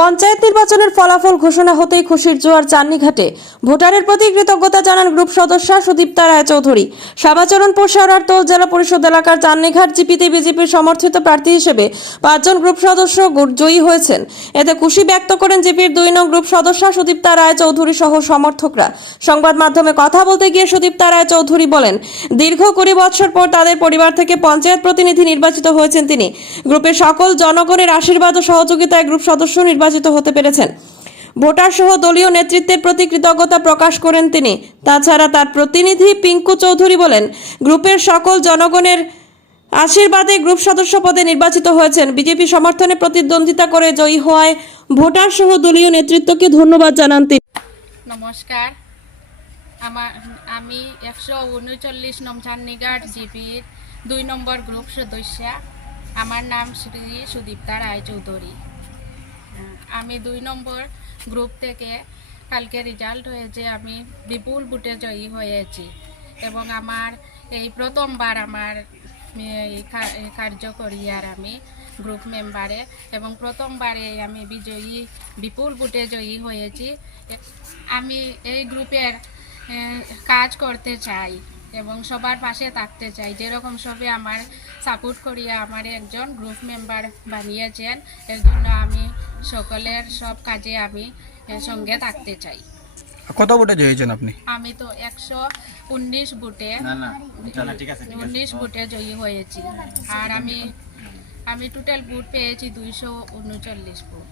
পঞ্চায়েত নির্বাচনের ফলাফল ঘোষণা হতেই খুশির জোয়ার চান্নিঘাটে। ভোটারের প্রতি কৃতজ্ঞতা জানান গ্রুপ সদস্য সুদীপ্তা রায়চৌধুরী সাবাচরণ পোষারার তোল জেলা পরিষদ এলাকার চান্নিঘাট জিপিতে বিজেপির সমর্থিত প্রার্থী হিসেবে পাঁচজন গ্রুপ সদস্য জয়ী হয়েছেন। এতে খুশি ব্যক্ত করেন জিপির দুই নং গ্রুপ সদস্য সুদীপ্তা রায়চৌধুরী সহ সমর্থকরা। সংবাদ মাধ্যমে কথা বলতে গিয়ে সুদীপ্তা রায়চৌধুরী বলেন, দীর্ঘ কুড়ি বছর পর তাদের পরিবার থেকে পঞ্চায়েত প্রতিনিধি নির্বাচিত হয়েছেন তিনি। গ্রুপের সকল জনগণের আশীর্বাদ ও সহযোগিতায় গ্রুপ সদস্য নির্বাচিত হতে পেরেছেন। ভোটার সহ দলীয় নেতৃত্বের প্রতি কৃতজ্ঞতা প্রকাশ করেন তিনি। তাছাড়া তার প্রতিনিধি পিঙ্কু চৌধুরী বলেন গ্রুপের সকল জনগণের আশীর্বাদে গ্রুপ সদস্য পদে নির্বাচিত হয়েছেন। বিজেপি সমর্থনে প্রতিদ্বন্দ্বিতা করে জয়ী হওয়ায় ভোটার সহ দলীয় নেতৃত্বকে ধন্যবাদ জানান তিনি। নমস্কার। আমার আমি একশো উনচল্লিশ নম চান্নিঘাট জিপির দুই নম্বর গ্রুপ সদস্য। আমার নাম শ্রী সুদীপ্তা রায়চৌধুরী। আহ, আমি দুই নম্বর গ্রুপ থেকে কালকে রেজাল্ট হয়েছে, আমি বিপুল বুটে জয়ী হয়েছি। এবং আমার এই প্রথমবার আমার কার্যকরী আর আমি গ্রুপ মেম্বারে এবং প্রথমবারে আমি বিজয়ী, বিপুল বুটে জয়ী হয়েছি। আমি এই গ্রুপের কাজ করতে চাই এবং সবার পাশে থাকতে চাই। যেরকম সবে আমার সাপোর্ট করিয়া আমার একজন গ্রুপ মেম্বার বানিয়েছেন। এর জন্য আমি সকলের সব কাজে আমি সঙ্গে থাকতে চাই। কত ভোটে জয়ীছেন আপনি? আমি তো একশো উনিশ বুটে উনিশ বুটে জয়ী হয়েছি। আর আমি আমি টোটাল বুট পেয়েছি দুইশো উনচল্লিশ বুট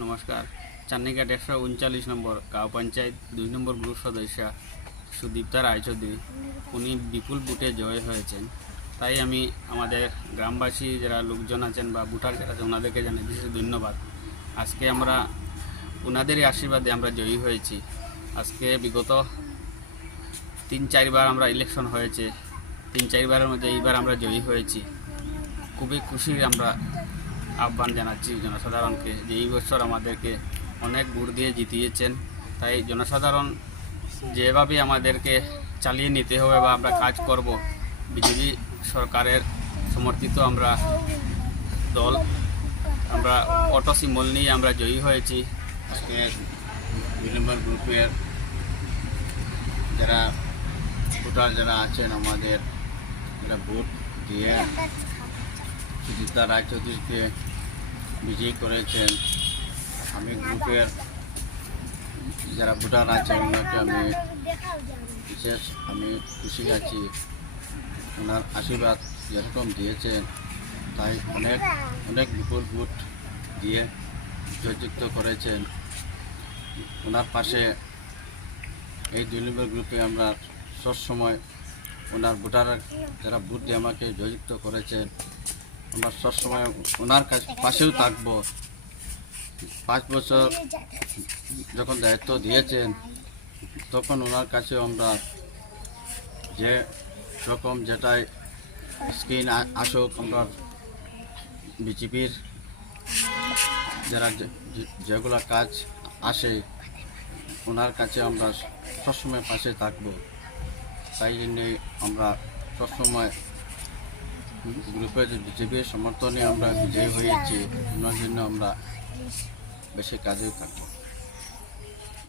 নমস্কার। চান্নিঘাট একশো উনচল্লিশ নম্বর গাঁও পঞ্চায়েত দুই নম্বর গ্রুপ সদস্য সুদীপ্তা রায়চৌধুরী। উনি বিপুল বুটে জয় হয়েছেন। তাই আমি আমাদের গ্রামবাসী যারা লোকজন আছেন বা ভোটার যারা আছেন, ওনাদেরকে জানাই বিশেষ ধন্যবাদ। আজকে আমরা ওনাদেরই আশীর্বাদে আমরা জয়ী হয়েছি। আজকে বিগত তিন চারবার আমরা ইলেকশন হয়েছে। তিন চারবারের মধ্যে এইবার আমরা জয়ী হয়েছি। খুবই খুশি আমরা আহ্বান জানাচ্ছি জনসাধারণকে যে এই বছর আমাদেরকে অনেক ভোট দিয়ে জিতিয়েছেন। তাই জনসাধারণ যেভাবে আমাদেরকে চালিয়ে নিতে হবে বা আমরা কাজ করব বিজেপি সরকারের সমর্থিত আমরা দল। আমরা অটো সিম্বল নিয়ে আমরা জয়ী হয়েছি। আজকে দুই নম্বর গ্রুপের যারা ভোটার যারা আছেন আমাদের, যারা ভোট দিয়ে সুজিতা রায়চৌধুরীকে বিজয়ী করেছেন, আমি গ্রুপের যারা ভোটার আছেন, ওনাকে আমি বিশেষ আমি খুশি আছি ওনার আশীর্বাদ যেরকম দিয়েছেন, তাই অনেক অনেক বিপুল ভোট দিয়ে জয়যুক্ত করেছেন। ওনার পাশে এই দুই নম্বর গ্রুপে আমরা সবসময় ওনার ভোটার যারা ভোট দিয়ে আমাকে জয়যুক্ত করেছেন, আমরা সবসময় ওনার কাছে, পাশেও থাকব। পাঁচ বছর যখন দায়িত্ব দিয়েছেন, তখন ওনার কাছে আমরা যে রকম যেটাই স্কিন আসুক আমরা বিজেপির যারা যেগুলো কাজ আসে, ওনার কাছে আমরা সবসময় পাশে থাকব। তাই জন্যে আমরা সবসময় গ্রুপের বিজেপির সমর্থনে আমরা বিজয়ী হয়েছি, ওনার জন্য আমরা বেশি কাজে থাকব।